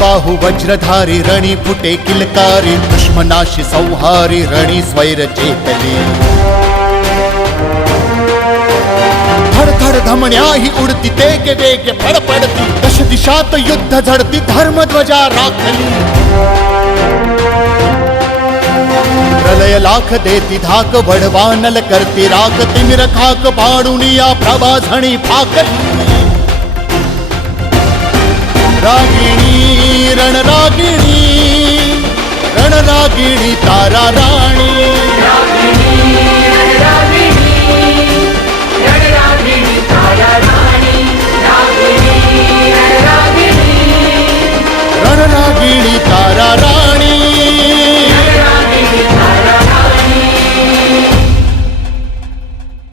बाहु वज्रधारी रणी फुटे किलकारी दुश्मनाशी संहारी रणी स्वैर चेतली धडधड धमण्या ही उडती तेगे वेग फडफडती दश दिशात युद्ध झडती धर्मध्वजा राखली। प्रलय लाख देती धाक वडवानल करती राख तिमिर खाक पाडुनिया प्रभा झणी फाकली रागिणी रणरागिणी रणरागिणी तारा राणी